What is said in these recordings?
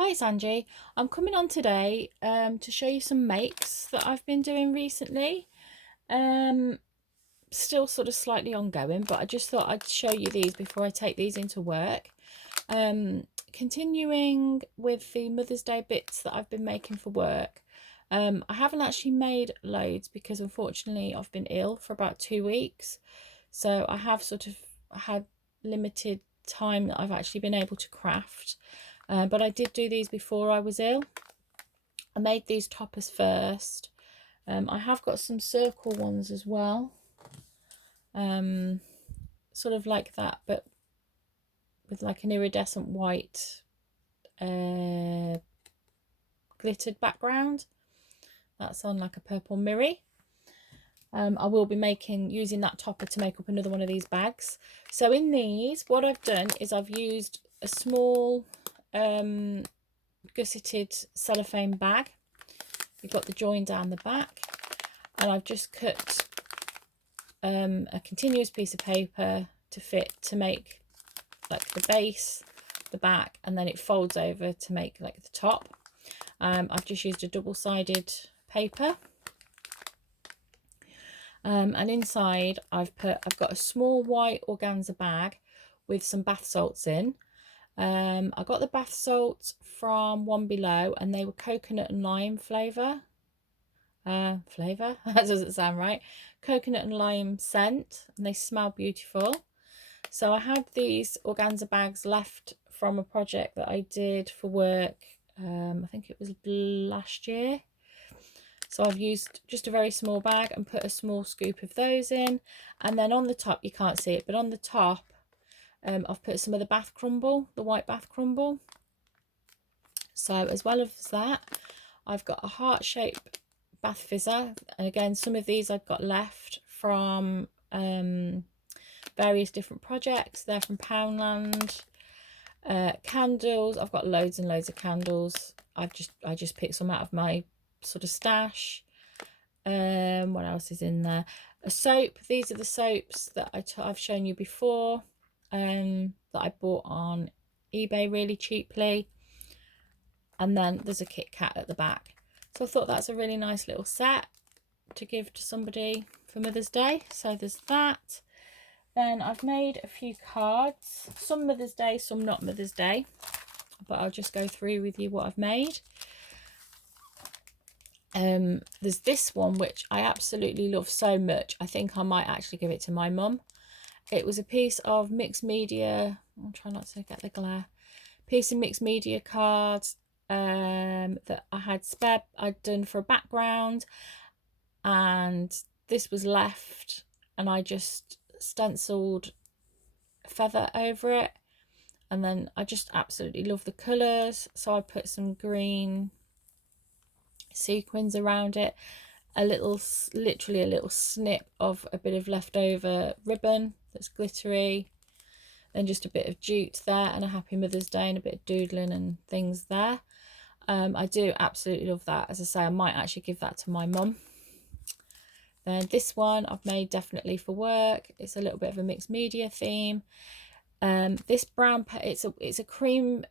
Hi, it's Angie. I'm coming on today to show you some makes that I've been doing recently. Um, Still sort of slightly ongoing, but I just thought I'd show you these before I take these into work. Continuing with the Mother's Day bits that I've been making for work. I haven't actually made loads because unfortunately I've been ill for about 2 weeks. So I have sort of had limited time that I've actually been able to craft. But I did do these before I was ill. I made these toppers first. I have got some circle ones as well. Sort of like that, but with like an iridescent white glittered background. That's on like a purple mirror. I will be using that topper to make up another one of these bags. So in these, what I've done is I've used a small gusseted cellophane bag. You've got the join down the back, and I've just cut a continuous piece of paper to fit to make like the base, the back, and then it folds over to make like the top. I've just used a double-sided paper, and inside I've got a small white organza bag with some bath salts in. I got the bath salts from One Below, and they were coconut and lime flavour. That doesn't sound right. Coconut and lime scent, and they smell beautiful. So I had these organza bags left from a project that I did for work. I think it was last year. So I've used just a very small bag and put a small scoop of those in. And then on the top, you can't see it, but on the top, I've put some of the bath crumble, the white bath crumble. So as well as that, I've got a heart-shaped bath fizzer. And again, some of these I've got left from various different projects. They're from Poundland. Candles, I've got loads and loads of candles. I just picked some out of my sort of stash. What else is in there? A soap. These are the soaps that I've shown you before, that I bought on eBay really cheaply. And then there's a Kit Kat at the back. So I thought that's a really nice little set to give to somebody for Mother's Day. So there's that. Then I've made a few cards, some Mother's Day, some not Mother's Day, but I'll just go through with you what I've made. There's this one which I absolutely love so much. I think I might actually give it to my mum. It was a piece of mixed media. I'll try not to get the glare. Piece of mixed media cards that I had I'd done for a background, and this was left, and I just stenciled a feather over it. And then I just absolutely love the colours, so I put some green sequins around it, literally a little snip of a bit of leftover ribbon that's glittery, then just a bit of jute there, and a happy Mother's Day and a bit of doodling and things there. I do absolutely love that. As I say, I might actually give that to my mum. Then this one I've made definitely for work. It's a little bit of a mixed media theme. This brown it's a cream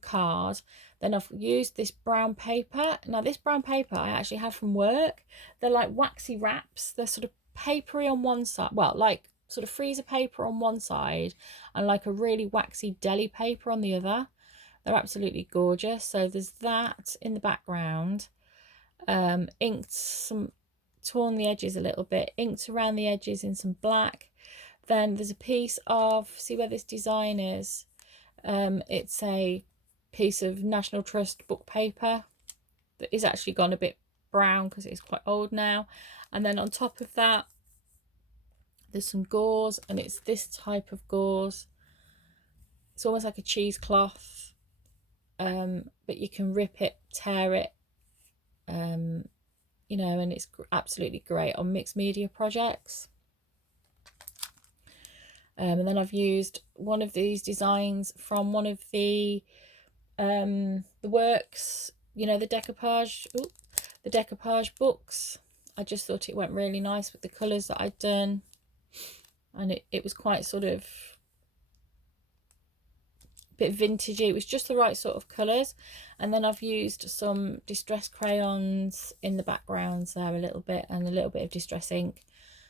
card. Then I've used this brown paper. Now this brown paper I actually have from work. They're like waxy wraps. They're sort of papery on one side, well, like sort of freezer paper on one side, and like a really waxy deli paper on the other. They're absolutely gorgeous. So there's that in the background. Inked some, torn the edges a little bit, inked around the edges in some black. Then there's a piece of, see where this design is? It's a piece of National Trust book paper that is actually gone a bit brown because it's quite old now. And then on top of that, there's some gauze, and it's this type of gauze. It's almost like a cheesecloth, but you can rip it, tear it, you know, and it's absolutely great on mixed media projects. And then I've used one of these designs from one of the works, you know, the decoupage books. I just thought it went really nice with the colours that I'd done, and it was quite sort of bit vintagey. It was just the right sort of colours. And then I've used some distress crayons in the backgrounds there a little bit, and a little bit of distress ink.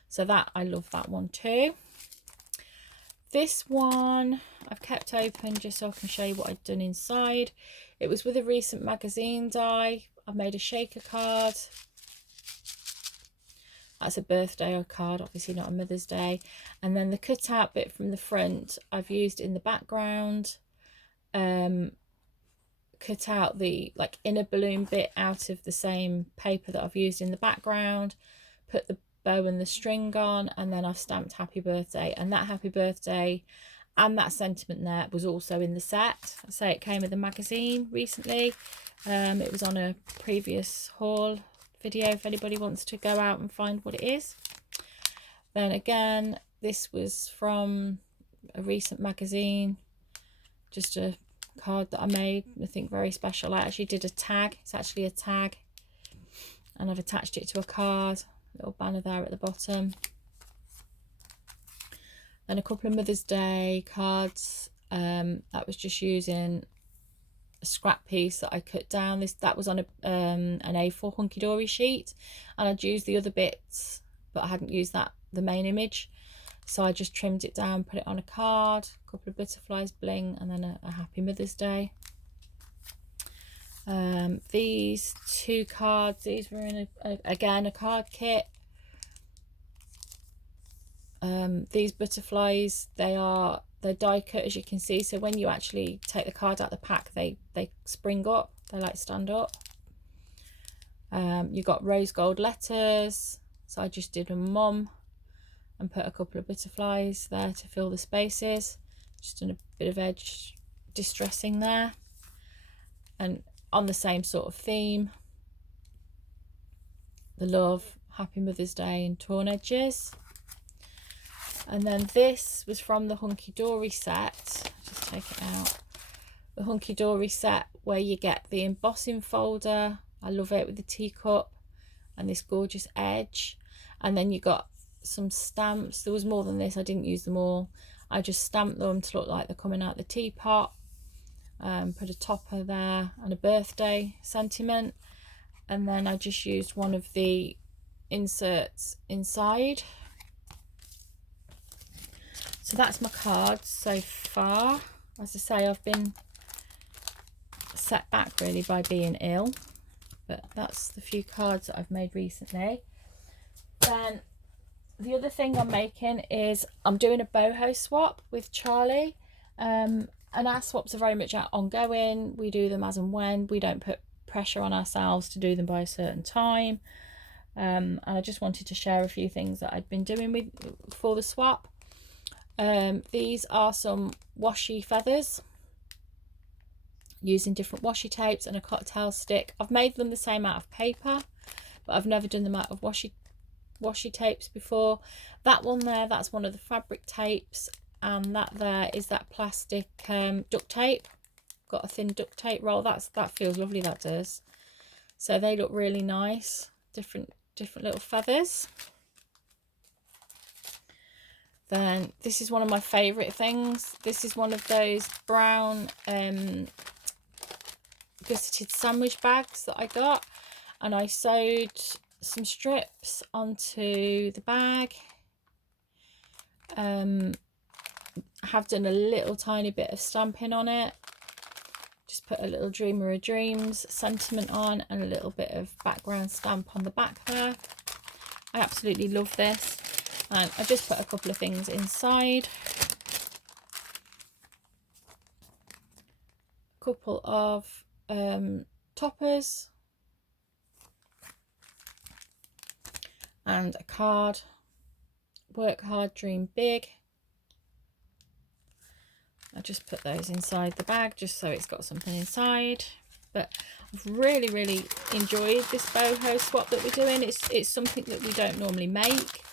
So that, I love that one too. This one I've kept open just so I can show you what I've done inside. It was with a recent magazine die. I've made a shaker card. That's a birthday card, obviously not a Mother's Day. And then the cutout bit from the front I've used in the background. Cut out the inner balloon bit out of the same paper that I've used in the background. Put the bow and the string on, and then I've stamped happy birthday. And that happy birthday and that sentiment there was also in the set. I say it came with a magazine recently. It was on a previous haul video if anybody wants to go out and find what it is. Then again, this was from a recent magazine, just a card that I made, nothing very special. I actually did a tag. It's actually a tag, and I've attached it to a card, little banner there at the bottom. Then a couple of Mother's Day cards. That was just using a scrap piece that I cut down. That was on an A4 hunky-dory sheet, and I'd used the other bits, but I hadn't used the main image, so I just trimmed it down, put it on a card, a couple of butterflies bling, and then a happy Mother's Day. These two cards, these were in again a card kit. These butterflies, they're die cut, as you can see, so when you actually take the card out of the pack, they spring up, they stand up. You got rose gold letters, so I just did a mum and put a couple of butterflies there to fill the spaces, just done a bit of edge distressing there, and on the same sort of theme, the love, happy Mother's Day, and torn edges. And then this was from the Hunky Dory set. Just take it out. The Hunky Dory set, where you get the embossing folder. I love it, with the teacup and this gorgeous edge. And then you got some stamps. There was more than this. I didn't use them all. I just stamped them to look like they're coming out the teapot. Put a topper there and a birthday sentiment. And then I just used one of the inserts inside. So that's my cards so far. As I say, I've been set back really by being ill, but that's the few cards that I've made recently. Then the other thing I'm making is I'm doing a boho swap with Charlie, and our swaps are very much ongoing. We do them as and when. We don't put pressure on ourselves to do them by a certain time. And I just wanted to share a few things that I'd been doing for the swap. These are some washi feathers using different washi tapes and a cocktail stick. I've made them the same out of paper, but I've never done them out of washi tapes before. That one there, that's one of the fabric tapes, and that there is that plastic duct tape. Got a thin duct tape roll. That feels lovely, that does. So they look really nice, different little feathers. Then this is one of my favourite things. This is one of those brown gusseted sandwich bags that I got, and I sewed some strips onto the bag. I have done a little tiny bit of stamping on it. Just put a little Dreamer of Dreams sentiment on and a little bit of background stamp on the back there. I absolutely love this. And I've just put a couple of things inside. A couple of toppers. And a card. Work hard, dream big. I just put those inside the bag just so it's got something inside. But I've really enjoyed this boho swap that we're doing. It's something that we don't normally make,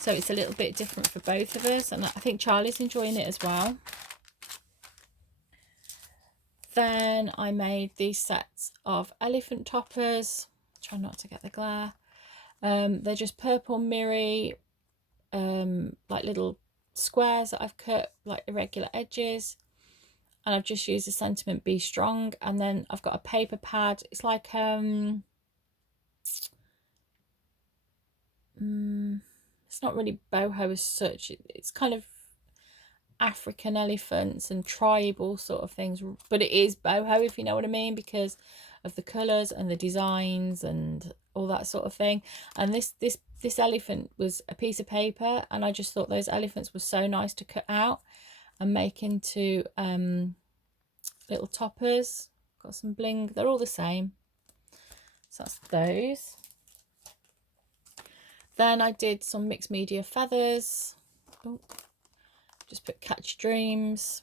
so it's a little bit different for both of us, and I think Charlie's enjoying it as well. Then I made these sets of elephant toppers. Try not to get the glare. They're just purple mirror, like little squares that I've cut like irregular edges, and I've just used the sentiment Be Strong, and then I've got a paper pad. It's like it's not really boho as such, it's kind of African elephants and tribal sort of things, but it is boho, if you know what I mean, because of the colours and the designs and all that sort of thing. And this elephant was a piece of paper, and I just thought those elephants were so nice to cut out and make into little toppers. Got some bling, they're all the same. So that's those. Then I did some mixed media feathers. Ooh. Just put Catch Dreams,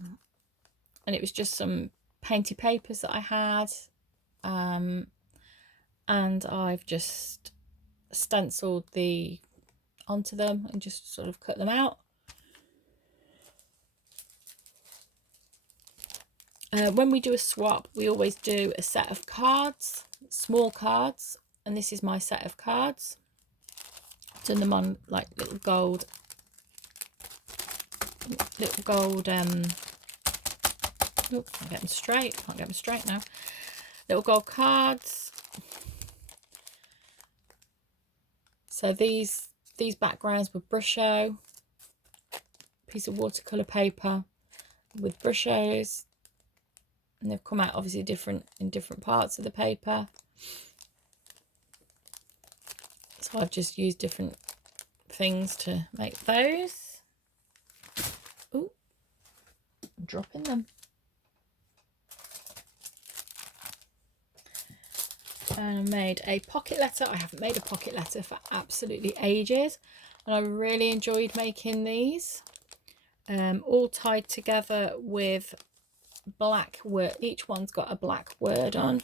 and it was just some painty papers that I had, and I've just stenciled onto them and just sort of cut them out. When we do a swap, we always do a set of cards, small cards, and this is my set of cards. Done them on like little gold oh, can't get them straight now. Little gold cards. So these backgrounds were Brusho, piece of watercolor paper with Brushos, and they've come out obviously in different parts of the paper. So I've just used different things to make those. Ooh, I'm dropping them. And I made a pocket letter. I haven't made a pocket letter for absolutely ages, and I really enjoyed making these. All tied together with black word. Each one's got a black word on.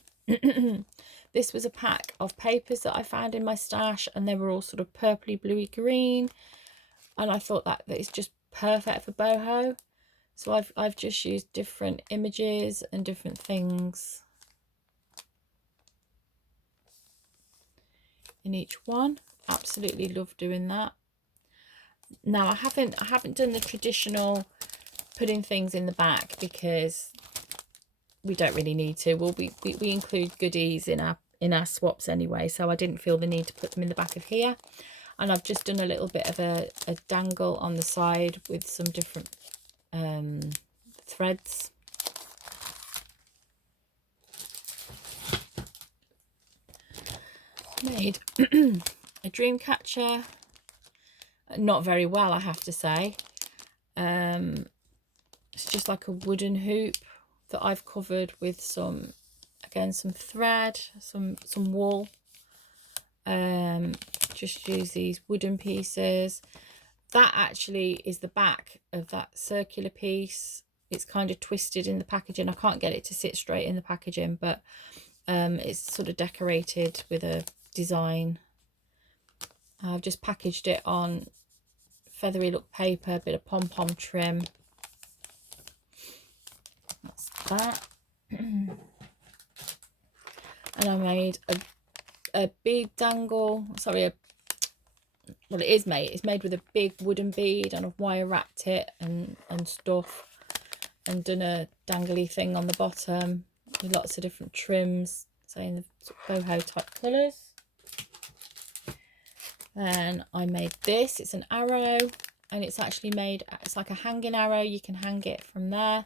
This was a pack of papers that I found in my stash, and they were all sort of purpley, bluey green, and I thought that is just perfect for boho. So I've just used different images and different things in each one. Absolutely love doing that. Now I haven't done the traditional putting things in the back, because we don't really need to. We include goodies in our swaps anyway, so I didn't feel the need to put them in the back of here. And I've just done a little bit of a dangle on the side with some different threads. Made a Dreamcatcher, not very well, I have to say. It's just like a wooden hoop that I've covered with some thread, some wool. Just use these wooden pieces. That actually is the back of that circular piece. It's kind of twisted in the packaging. I can't get it to sit straight in the packaging, but it's sort of decorated with a design. I've just packaged it on feathery look paper, a bit of pom-pom trim. That's that. And I made a bead dangle. Sorry, well, it's made with a big wooden bead, and I've wire wrapped it and stuff, and done a dangly thing on the bottom with lots of different trims, saying the boho type colours. Then I made this. It's an arrow, and it's actually made, it's like a hanging arrow. You can hang it from there.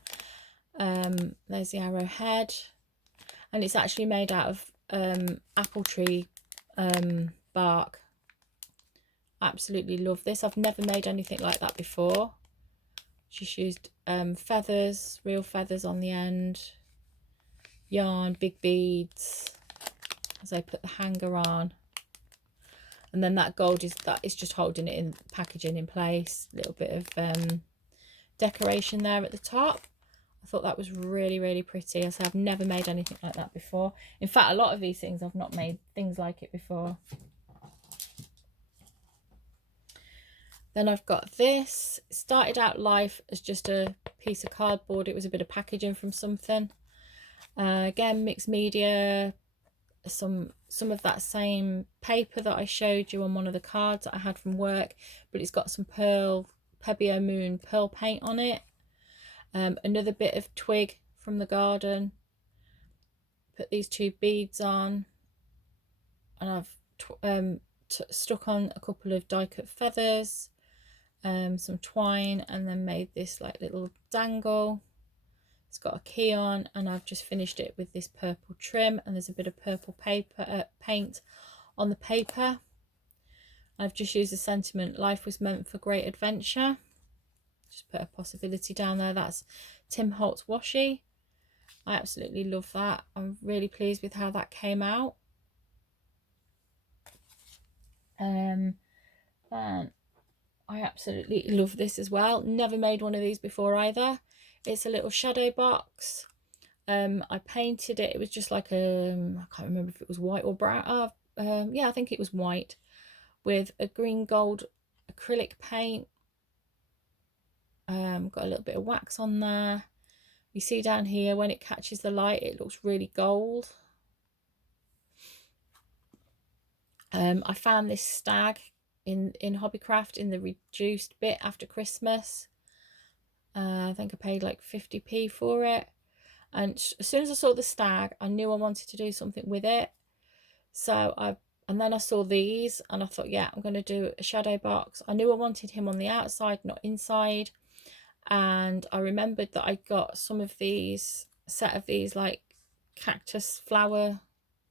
There's the arrow head, and it's actually made out of apple tree bark. Absolutely love this. I've never made anything like that before. Just used feathers, real feathers on the end, yarn, big beads as I put the hanger on. And then that gold is just holding it in packaging in place. A little bit of decoration there at the top. I thought that was really, really pretty. As I've never made anything like that before. In fact, a lot of these things I've not made things like it before. Then I've got this. It started out life as just a piece of cardboard. It was a bit of packaging from something. Again, mixed media. Some of that same paper that I showed you on one of the cards that I had from work, but it's got some Pebeo Moon pearl paint on it. Another bit of twig from the garden. Put these 2 beads on, and I've stuck on a couple of die cut feathers, some twine, and then made this like little dangle. It's got a key on, and I've just finished it with this purple trim, and there's a bit of purple paper paint on the paper. I've just used the sentiment, life was meant for great adventure. Just put a possibility down there. That's Tim Holtz washi. I absolutely love that. I'm really pleased with how that came out. And I absolutely love this as well. Never made one of these before either. It's a little shadow box. I painted it. It was just like I can't remember if it was white or brown. Yeah, I think it was white, with a green gold acrylic paint. Got a little bit of wax on there. You see down here, when it catches the light, it looks really gold. I found this stag in Hobbycraft in the reduced bit after Christmas. I think I paid like 50p for it, and as soon as I saw the stag, I knew I wanted to do something with it. So and then I saw these, and I thought, yeah, I'm going to do a shadow box. I knew I wanted him on the outside, not inside. And I remembered that I got some of these, a set of these like cactus flower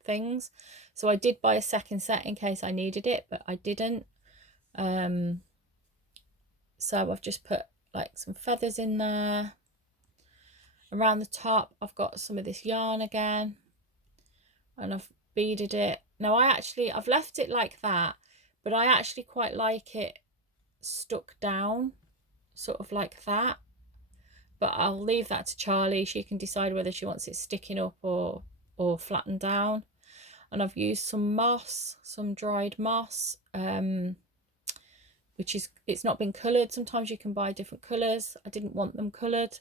things. So I did buy a second set in case I needed it, but I didn't. So I've just put like some feathers in there. Around the top, I've got some of this yarn again, and I've beaded it. Now I've left it like that, but I actually quite like it stuck down, sort of like that. But I'll leave that to Charlie. She can decide whether she wants it sticking up or flattened down. And I've used some moss, some dried moss, which is, it's not been coloured. Sometimes you can buy different colours. I didn't want them coloured,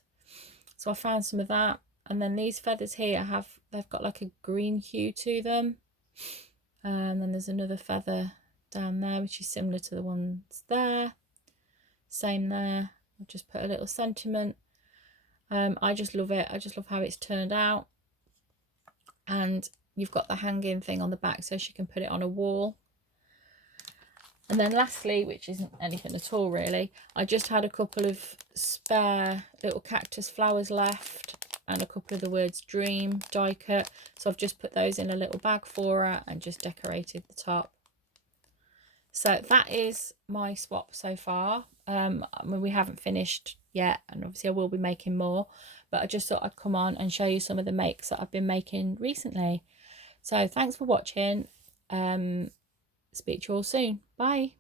so I found some of that. And then these feathers here they've got like a green hue to them. And then there's another feather down there which is similar to the ones there. Same there. I've just put a little sentiment. I just love it. I just love how it's turned out. And you've got the hanging thing on the back so she can put it on a wall. And then lastly, which isn't anything at all really, I just had a couple of spare little cactus flowers left, and a couple of the words dream die cut. So I've just put those in a little bag for her and just decorated the top. So that is my swap so far. I mean, we haven't finished yet, and obviously I will be making more, but I just thought I'd come on and show you some of the makes that I've been making recently. So thanks for watching. Speak to you all soon. Bye.